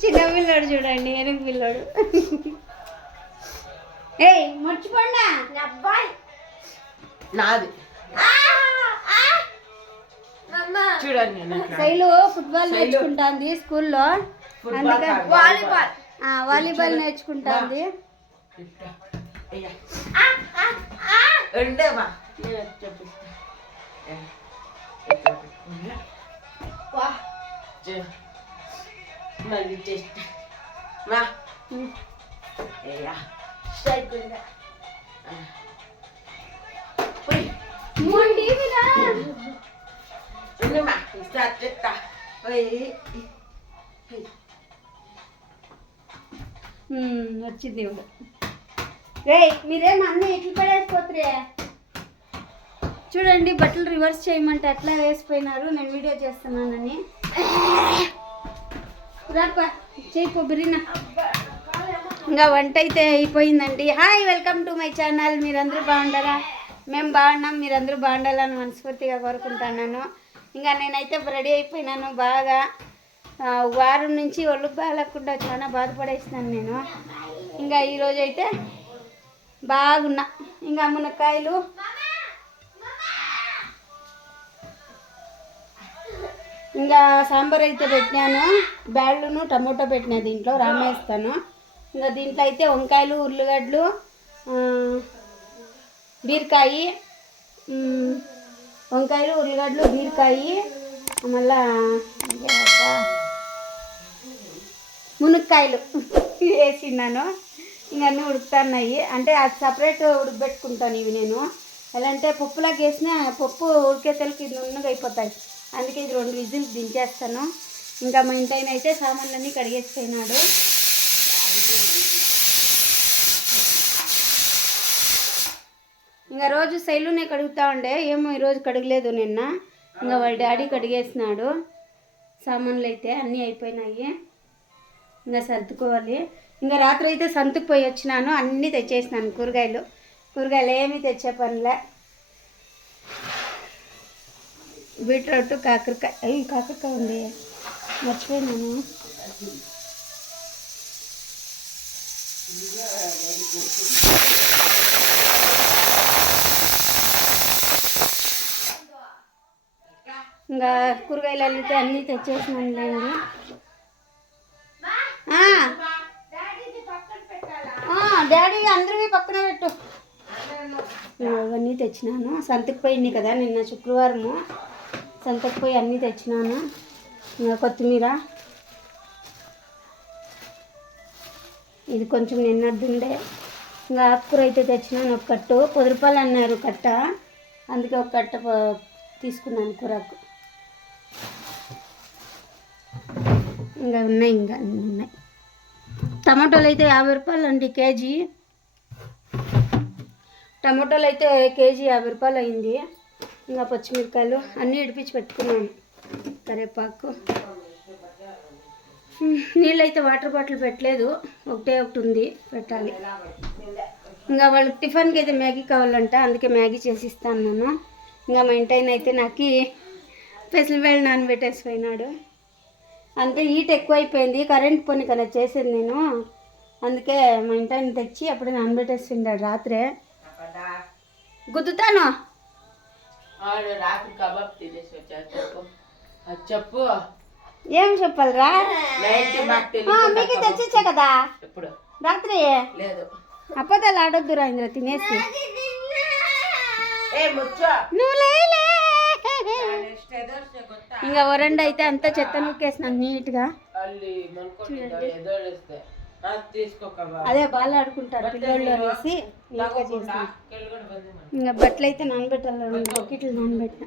చిన్న పిల్లోడు చూడండి ఎనుగు పిల్లోడు. ఏయ్ మర్చిపోండా? అబ్బాయి. నాది. చూడండి. శైలు ఫుట్బాల్ నేర్చుకుంటాంది స్కూల్లో. ఫుట్బాల్ అందుకని కాదు, వాలీబాల్ ఆ, వాలీబాల్ నేర్చుకుంటాంది ఇట్లా. అయ్యా. ఉండేవా నేను చెప్పిస్తా ఏ, ఇట్లా పెట్టుకున్నా. వా. చే- మళ్ళీ చేస్తా మా అయ్యా స్ట్రైక్ ఉందా ఆ. ఉయ్. మొండివిరా. ఉండమ్మా స్టార్ట్ చేస్తా ఉయ్. ఉమ్, వచ్చింది ఇప్పుడు రేయ్ మీరేం అన్నీ ఎట్లు పడేసిపోతురే చూడండి బట్టలు రివర్స్ చేయమంటే అట్లా వేసిపోయినారు? నేను వీడియో చేస్తున్నానని. రాపా చేయి పొబ్బరినా ఇంకా వంట అయితే అయిపోయిందండి. Hi welcome to my channel మీరందరూ బాగుండరా? మేము బాగున్నాం మీరందరూ బాగుండాలని మనస్ఫూర్తిగా కోరుకుంటున్నాను. ఇంకా నేనైతే రెడీ అయిపోయినాను బాగా. వారం నుంచి ఒళ్ళు బాగాలకుండా చాలా బాధపడేస్తున్నాను నేను. ఇంకా ఈరోజు అయితే బాగున్నా. ఇంకా మునక్కాయలు ఇంకా సాంబార్ అయితే పెట్టినాను బ్యాళ్ళును టమోటా పెట్టినా దీంట్లో రామేస్తాను. ఇంకా దీంట్లో అయితే వంకాయలు ఉర్లగడ్డలు బీరకాయ వంకాయలు ఉర్లగడ్డలు బీరకాయ మళ్ళా మునక్కాయలు వేసినాను ఇవన్నీ అన్నీ ఉడుకుతున్నాయి. అంటే అది సపరేట్ ఉడకబెట్టుకుంటాను ఇవి నేను. ఎలా అంటే పప్పులాగా వేసిన పప్పు ఉడికే తెలకి నున్నగా అయిపోతాయి. అందుకే ఇది రెండు విజిల్స్ దించేస్తాను ఇంకా మా ఇంట్లో అయితే సామాన్లన్నీ కడిగేసిపోయినాడు ఇంకా రోజు శైలునే కడుగుతా ఉండే. ఏమో ఈరోజు కడగలేదు నిన్న. ఇంకా వాళ్ళ డాడీ కడిగేసినాడు. సామాన్లు అయితే అన్నీ అయిపోయినాయి. ఇంకా సర్దుకోవాలి. ఇంకా రాత్రి అయితే సంతకు పోయి వచ్చినాను. అన్నీ తెచ్చేసినాను కూరగాయలు. కూరగాయలు ఏమీ తెచ్చే పనిలే. బీట్రూట్ కాకరకాయ అయ్యి కాకరకాయ ఉంది. మర్చిపోయినాను ఇంకా కూరగాయలు అయితే అన్నీ తెచ్చేసినాను లేండి. డాడీ అందరివి పక్కన పెట్టు. అవన్నీ తెచ్చినాను. సంతకి పోయింది కదా నిన్న శుక్రవారము. సంతకు పోయి అన్నీ తెచ్చినాను. ఇంకా కొత్తిమీర. ఇది కొంచెం నిన్నద్దుండే ఇంకా ఆకుకూర అయితే తెచ్చినాను ఒక కట్టు. పది రూపాయలు అన్నారు కట్ట. అందుకే ఒక కట్ట తీసుకున్నాను కూరకు. ఇంకా ఉన్నాయి ఇంకా అన్నీ ఉన్నాయి. టమాటోలు అయితే యాభై రూపాయలు అండి కేజీ. టమాటోలు అయితే కేజీ యాభై రూపాయలు అయింది. ఇంకా పచ్చిమిరకాయలు అన్నీ ఇడిపించి పెట్టుకున్నాను. కరివేపాకు. నీళ్ళైతే వాటర్ బాటిల్ పెట్టలేదు. ఒకటే ఒకటి ఉంది పెట్టాలి. ఇంకా వాళ్ళకి టిఫిన్కి అయితే మ్యాగీ కావాలంట అందుకే మ్యాగీ చేసి ఇస్తాను నేను ఇంకా మా ఇంటైన అయితే నాకు పెసలు వేళ్ళు నానబెట్టేసి పోయినాడు. అంతే హీట్ ఎక్కువైపోయింది కరెంట్ పోనీ కదా చేసేది నేను. అందుకే మా ఇంటాయన తెచ్చి అప్పుడే నానబెట్టేసిండాడు రాత్రే. గుద్దుతాను. చెప్పు. ఏం చెప్పాలరా? నైట్ మాకు కదా? ఎప్పుడు? రాత్రి? లేదు. అప్పతే ఆడొద్దు తినేసి. ఇంకా వరండా అయితే అంతా చెత్త నూకేసినాం నీట్గా. చూడండి. అదే బాగా ఆడుకుంటారు పిల్లలు అనేసి ఇంకా బట్టలు అయితే నానబెట్టాలి ఒకటి బకెట్లు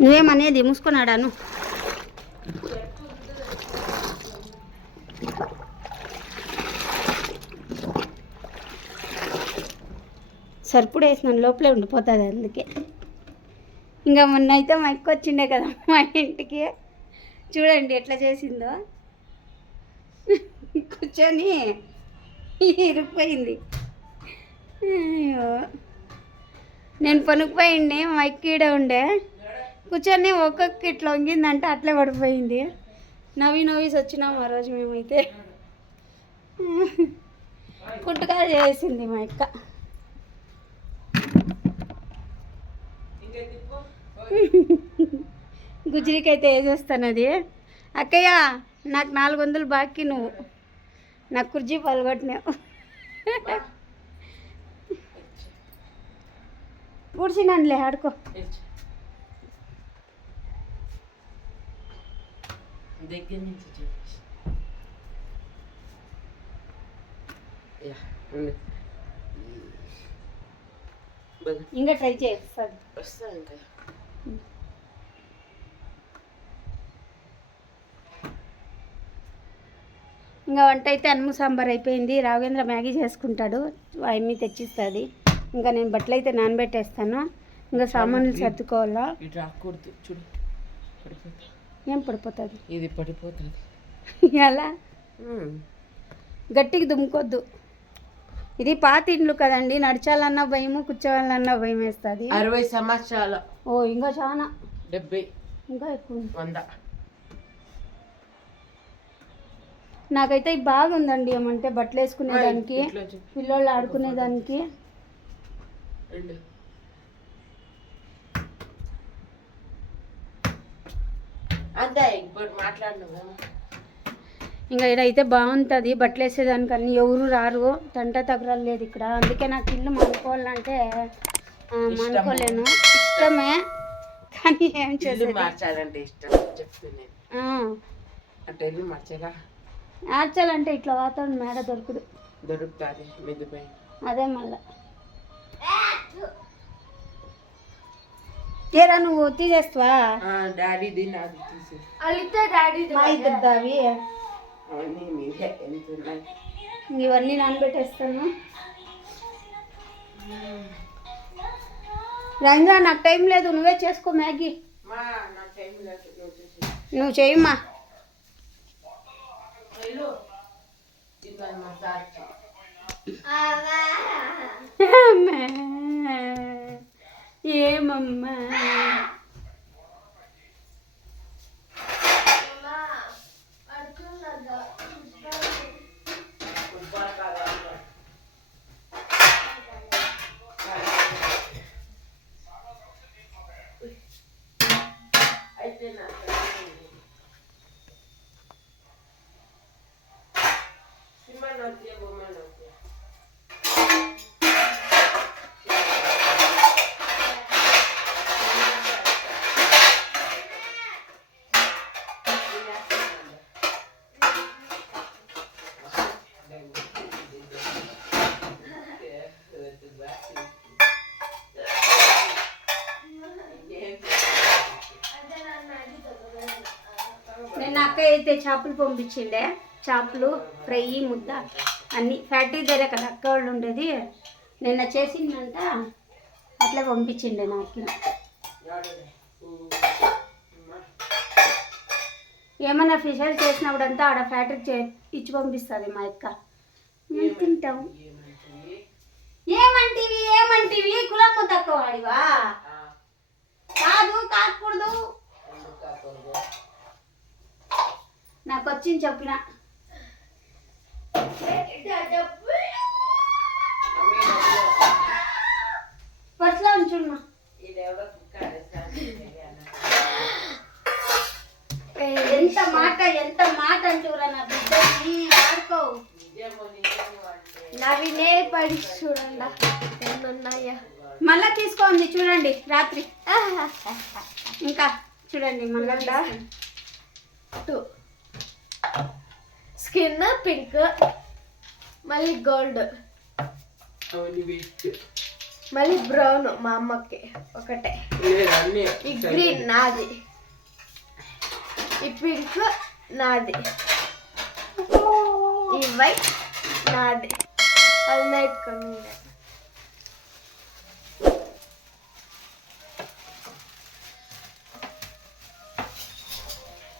నువ్వేమనేది? మూసుకొని ఆడాను. సరిపుడు వేసినాను లోపలే ఉండిపోతుంది అందుకే. ఇంకా మొన్న అయితే మా ఎక్కువ వచ్చిండే కదా మా ఇంటికి. చూడండి ఎట్లా చేసిందో. కూర్చొని ఇరిగిపోయింది. అయ్యో. నేను పనుకుపోయింది మా ఎక్కి ఈడ ఉండే. కూర్చొని ఒక్కొక్క ఇట్లా వంగిందంటే అట్లే పడిపోయింది. నవ్వి నవ్వేసి వచ్చినాం ఆ రోజు మేమైతే. పుట్టుక చేసింది మా అక్క. గుజరీకైతే వేసేస్తానది అక్కయ్య నాకు నాలుగు వందలు బాకీ నువ్వు. నాకు కుర్జీ పలగొట్టినావు కూర్చున్నానులే ఆడుకో. దగ్గర నుంచి చూపించు. యా, ఉంది. బా- ఇంకా ట్రై వస్తా ఇంకా వంట అయితే అన్ము సాంబార్ అయిపోయింది. రాఘవేంద్ర మ్యాగీ చేసుకుంటాడు. అమ్మి తెచ్చిస్తుంది. ఇంకా నేను బట్టలు అయితే నానబెట్టేస్తాను. ఇంకా సామాన్లు సర్దుకోవాలా? చూడు. ఏం పడిపోతుంది? ఇది పడిపోతుంది. ఎలా? గట్టికి దుమ్ముకొద్దు. ఇది పాత ఇండ్లు కదండి నడిచాలన్నా భయము కూర్చోవాలన్నా భయం వేస్తుంది. అరవై సంవత్సరాలు. ఓ ఇంకా చాలా డెబ్బై. ఇంకా ఎక్కువ. వంద. నాకైతే బాగుందండి ఏమంటే బట్టలు వేసుకునేదానికి. పిల్లోళ్ళు ఆడుకునేదానికి. అంతే ఇప్పుడు మాట్లాడినావు ఇంకా ఇడైతే బాగుంటుంది. బట్టలు వేసేదానికి అన్ని ఎవరు రారు. తంట తగరాలు లేదు ఇక్కడ. అందుకే నాకు ఇల్లు మానుకోవాలంటే ఆ, మానుకోలేను. ఇష్టమే. కానీ ఏం చేసేది? మార్చాలంటే ఇష్టం. అంటే ఇల్లు మార్చేలా? ఆర్చాలంటే ఇట్లా వాతావరణం మేడ దొరకదు. దొరుకుతుంది. మిద్దుపై అదే మళ్ళా. ఏరా నువ్వు తీసేస్తావా? డాడీది నాది తీసి మా ఇద్దరు దావి అవన్నీ మీదే ఎంత ఉన్నాయి ఇవన్నీ నానబెట్టేస్తాను. రాజేంద్ర నాకు టైం లేదు. నువ్వే చేసుకో మ్యాగీ. మా నా టైం లేదు. నువ్వు చేయమ్మా. ఏమమ్మా? అయితే చేపలు పంపించిండే చేపలు ఫ్రై ముద్ద అన్ని ఫ్యాక్టరీ దగ్గర కదా అక్క వాళ్ళు ఉండేది నిన్న చేసిందంట అట్లే పంపించిండే నాకు. ఏమన్నా ఫిషర్ చేసినప్పుడంతా ఆడ ఫ్యాక్టరీ చే ఇచ్చి పంపిస్తుంది మా అక్క. మేము తింటాం? ఏమంటివి ఏమంటివి? కులమ్మ తక్కువ వాడివా? కాదు కాకూడదు. నాకు వచ్చింది చెప్పిన. ఫస్ట్లో ఉంచున్నా ఎంత మాట ఎంత మాట అంటురా నా బిడ్డని ఆడుకో నవినే పడి చూడండి మళ్ళా తీసుకోండి చూడండి రాత్రి. ఇంకా చూడండి మళ్ళా గ్రీన్ పింక్ మళ్ళీ గోల్డ్ మళ్ళీ బ్రౌన్ మా అమ్మకి ఒకటే. ఈ గ్రీన్ నాది. ఈ పింక్ నాది. ఈ వైట్ నాది. అది నైట్ కమింగ్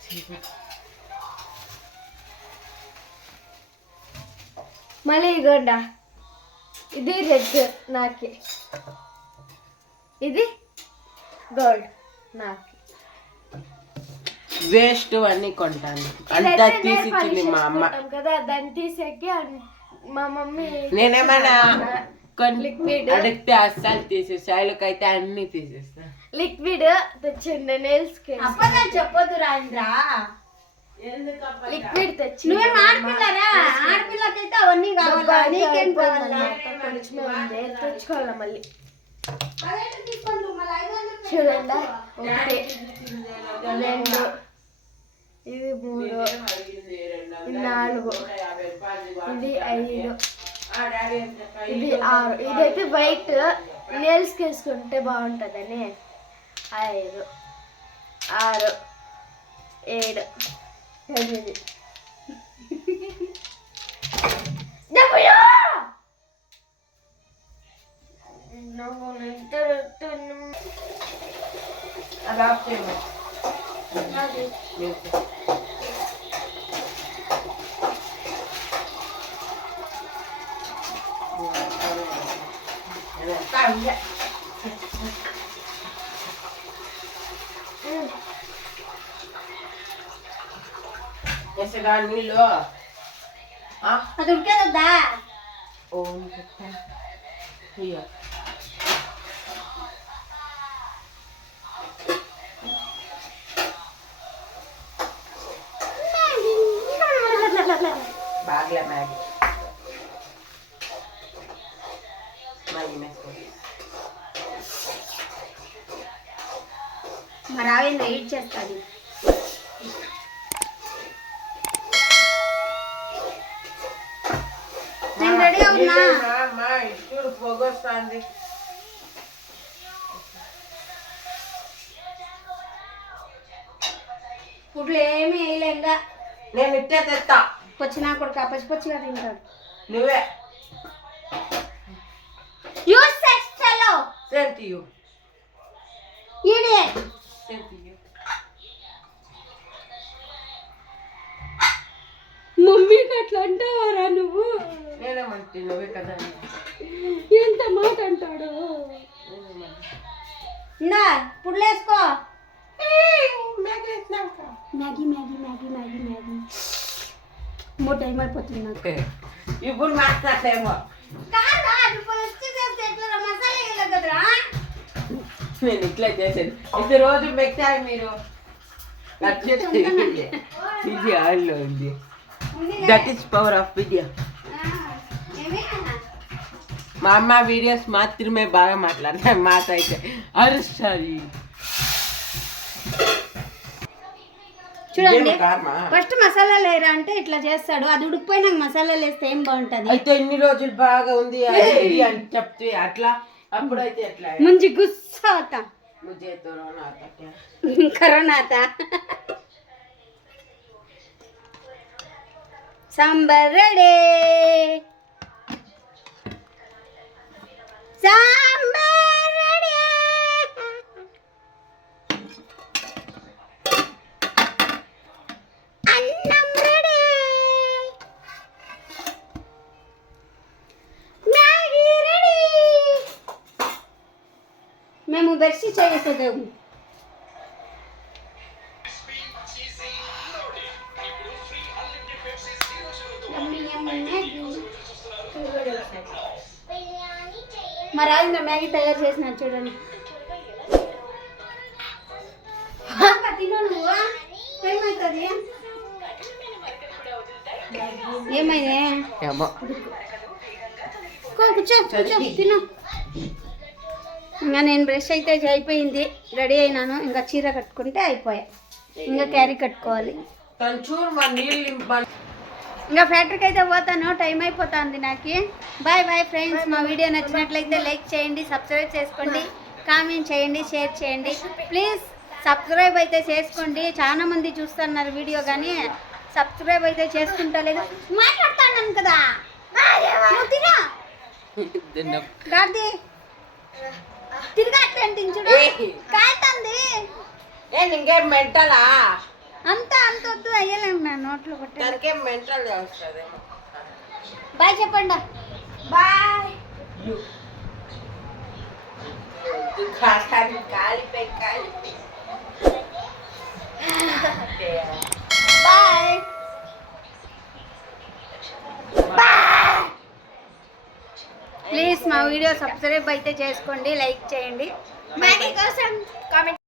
Thank మళ్ళీ ఇగోండ ఇది రెడ్ నాకి. ఇది గోల్డ్ నాకి. వేస్ట్ అన్ని కొంటాను. అంతా ఇదైతే తీసి nail ఇచ్చింది polish మా అమ్మ కదా దాన్ని తీసేకి మా మమ్మీ నేనేమన్నా కొన్ని లిక్విడ్ అడిగితే అస్సలు తీసే శైలుకైతే అన్ని తీసేస్తా. లిక్విడ్ తెచ్చిండే అప్పగా చెప్పొద్దు రాజేంద్ర. లిక్విడ్ తెచ్చి నువ్వేం ఆడపిల్లరా? ఆడపిల్లకైతే అవన్నీ కావాలా? నీకేం కావాలా? తెచ్చుకోవాలా మళ్ళీ? చూడండి? ఒకటి రెండు. ఇది మూడు. ఇది నాలుగు. ఇది ఐదు. ఇది ఆరు. ఇదైతే వైట్. నేల్స్ వేసుకుంటే బాగుంటుందని. ఐదు. ఆరు. ఏడు. Yapıyor! Ne oluyor? Dur dur. Hadi atlayalım. Hadi. Yok. Yeah. నీళ్ళు ఆ? అది ఉడికేదా ఓ ఇయ్య. బాగ్లే మ్యాగీ మ్యాగీ వేసుకో మరి ఆవిందో ఈడ్ చేస్తుంది నేను రెడీ అవుతున్నా అమ్మా ఇప్పుడు పొగొస్తుంది. ఫుడ్లు ఏమి వేయలేంగా నేను ఇట్టే తెస్తా వచ్చినా కొడుకు? పచ్చి పచ్చిగా తింటాడు నువ్వే. యూస్ సెక్స్టలో సేమ్ టు యూ ఈడే సేమ్ టు యూ మమ్మీకి అట్లా అంటావారా నువ్వు? నేనేమంటే నువ్వే కదా. ఎంత మాట అంటాడు? ఇందా ఫుడ్లు వేసుకో Maggi Maggi Maggi Maggi Maggi మూడు టైం అయిపోతుంది నాకు. ఇప్పుడు మాట్లాడేమో కాదా చేస్తే మసాలా కదరా? నేను ఇట్లా చేశాను ఇది రోజు మెక్తారు మీరు. ఆయిల్లో ఉంది. That is power of video మా అమ్మ వీడియోస్ మాత్రమే బాగా మాట్లాడతాయి మాట అయితే అరుస్తుంది చూడండి ఫస్ట్ మసాలా లేరా అంటే ఇట్లా చేస్తాడు. అది ఉడికిపోయినాక మసాలా వేస్తే ఏం బాగుంటది? అయితే ఎన్ని రోజులు బాగా ఉంది అని చెప్తే అట్లా? అప్పుడైతే గుస్సా అవుతా. Corona sambar ready sambar ready అన్నం రెడీ మ్యాగీ రెడీ మేము బెర్సి చేసేదాము మా రాజేంద్ర మ్యాగీ తయారు చేసినాడు చూడండి. ఏమైంది? కూర్చో కూర్చో తిను. ఇంకా నేను బ్రష్ అయితే అయిపోయింది. రెడీ అయినాను. ఇంకా చీర కట్టుకుంటే అయిపోయా. ఇంకా క్యారీ కట్టుకోవాలి. ఇంకా ఫ్యాక్టరీకి అయితే పోతాను టైం అయిపోతుంది నాకు. బాయ్ బాయ్ ఫ్రెండ్స్ మా వీడియో నచ్చినట్లయితే లైక్ చేయండి సబ్స్క్రైబ్ చేసుకోండి కామెంట్ చేయండి షేర్ చేయండి. ప్లీజ్ సబ్స్క్రైబ్ అయితే చేసుకోండి. చాలా మంది చూస్తున్నారు వీడియో కానీ సబ్స్క్రైబ్ అయితే చేసుకుంటలేదు మాట్లాడుతున్నాను కదా. గార్ది తిరగట్లేంటి చూడు ఏయ్. కాలుతుంది. ఏ ఇంకేం మెంటలా? అంత అంత వద్దు అయ్యలేము నా నోట్లో కొట్టే మెంటల్ బాయ్ చెప్పండి. బాయ్. కాలి కాలిపోయి కాలిపోయి. బాయ్. ప్లీజ్ మా వీడియో సబ్స్క్రైబ్ అయితే చేసుకోండి లైక్ చేయండి. మ్యాగీ కోసం కామెంట్